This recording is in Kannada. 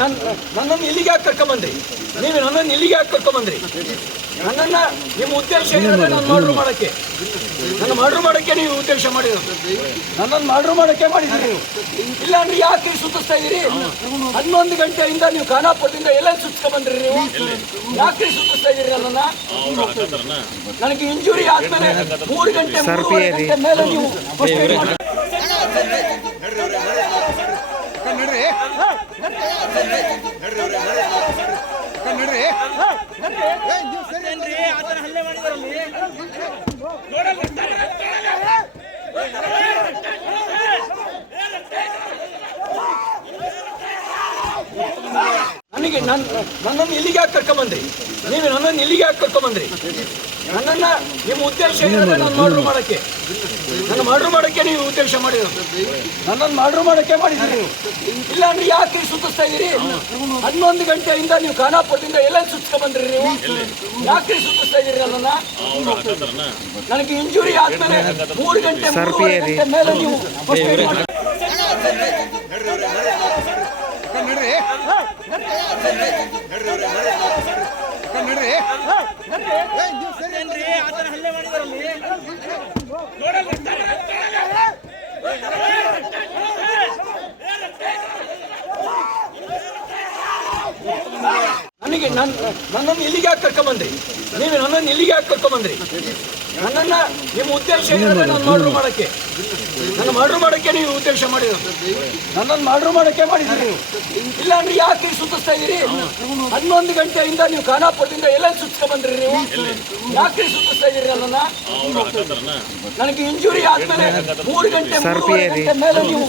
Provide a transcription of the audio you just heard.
ನನ್ನನ್ನು ಇಲ್ಲಿಗೆ ಯಾಕೆ ಕರ್ಕೊಂಬಂದ್ರಿ? ನೀವು ನನ್ನನ್ನು ಇಲ್ಲಿಗೆ ಯಾಕೆ ಕರ್ಕೊಂಬಂದ್ರಿ? ನನ್ನನ್ನ ನಿಮ್ಮ ಉದ್ದೇಶ ಏನಿದೆ? ನಾನು ಮರ್ಡರ್ ಮಾಡಕ್ಕೆ, ನನ್ನ ಮರ್ಡರ್ ಮಾಡಕ್ಕೆ ನೀವು ಉದ್ದೇಶ ಮಾಡಿರೋದು. ನನ್ನನ್ನು ಮರ್ಡರ್ ಮಾಡಕ್ಕೆ ಮಾಡಿದ್ರಿ ನೀವು. ಇಲ್ಲಾಂದ್ರೆ ಯಾಕೆ ಸುತ್ತಿಸ್ತಾ ಇದ್ದೀರಿ? 11 ಗಂಟೆಯಿಂದ ನೀವು ಖಾನಾಪುರದಿಂದ ಎಲ್ಲ ಸುತ್ಕೊಂಡ್ಬಂದ್ರಿ ನೀವು. ಯಾಕೆ ಸುತ್ತಿಸ್ತಾ ಇದ್ದೀರಿ ನನ್ನನ್ನ? ನನಗೆ ಇಂಜುರಿ ಆದ್ಮೇಲೆ 3 ಗಂಟೆ 3:30 ಗಂಟೆ ಮೇಲೆ ನೀವು ನನ್ನನ್ನು ಇಲ್ಲಿಗೆ ಯಾಕೆ ಕರ್ಕೊಂಬಂದ್ರಿ? ನೀವು ನನ್ನನ್ನು ಇಲ್ಲಿಗೆ ಯಾಕೆ ಕರ್ಕೊಂಬಂದ್ರಿ? ನನ್ನನ್ನ ನಿಮ್ಮ ಉದ್ದೇಶ ಏನಿದೆ? ನಾನು ಮರ್ಡರ್ ಮಾಡಕ್ಕೆ, ನನ್ನ ಮರ್ಡರ್ ಮಾಡಕ್ಕೆ ನೀವು ಉದ್ದೇಶ ಮಾಡಿರೋದು. ನನ್ನನ್ನು ಮರ್ಡರ್ ಮಾಡಕ್ಕೆ ಮಾಡಿದ್ರಿ ನೀವು. ಇಲ್ಲಾಂದ್ರೆ ಯಾಕೆ ಸುತ್ತಿಸ್ತಾ ಇದ್ದೀರಿ? 11 ಗಂಟೆಯಿಂದ ನೀವು ಖಾನಾಪುರದಿಂದ ಎಲ್ಲ ಸುತ್ಕೊಂಡ್ಬಂದ್ರಿ ನೀವು. ಯಾಕೆ ಸುತ್ತಿಸ್ತಾ ಇದ್ದೀರಿ ನನ್ನನ್ನ? ನನಗೆ ಇಂಜುರಿ ಆದ್ಮೇಲೆ 3 ಗಂಟೆ 3:30 ಗಂಟೆ ಮೇಲೆ ನೀವು ನನ್ನನ್ನು ಇಲ್ಲಿಗೆ ಯಾಕೆ ಕರ್ಕೊಂಬಂದ್ರಿ? ನೀವು ನನ್ನನ್ನು ಇಲ್ಲಿಗೆ ಯಾಕೆ ಕರ್ಕೊಂಬಂದ್ರಿ? ನನ್ನನ್ನ ನಿಮ್ಮ ಉದ್ದೇಶ ಏನಿದೆ? ನಾನು ಮರ್ಡರ್ ಮಾಡಕ್ಕೆ, ನನ್ನ ಮರ್ಡರ್ ಮಾಡಕ್ಕೆ ನೀವು ಉದ್ದೇಶ ಮಾಡಿರೋದು. ನನ್ನನ್ನು ಮರ್ಡರ್ ಮಾಡಕ್ಕೆ ಮಾಡಿದ್ರಿ ನೀವು. ಇಲ್ಲಾಂದ್ರೆ ಯಾಕೆ ಸುತ್ತಿಸ್ತಾ ಇದ್ದೀರಿ? 11 ಗಂಟೆಯಿಂದ ನೀವು ಖಾನಾಪುರದಿಂದ ಎಲ್ಲ ಸುತ್ಕೊಂಡ್ಬಂದ್ರಿ ನೀವು. ಯಾಕೆ ಸುತ್ತಿಸ್ತಾ ಇದ್ದೀರಿ ನನ್ನನ್ನ? ನನಗೆ ಇಂಜುರಿ ಆದ್ಮೇಲೆ 3 ಗಂಟೆ 3:30 ಗಂಟೆ ಮೇಲೆ ನೀವು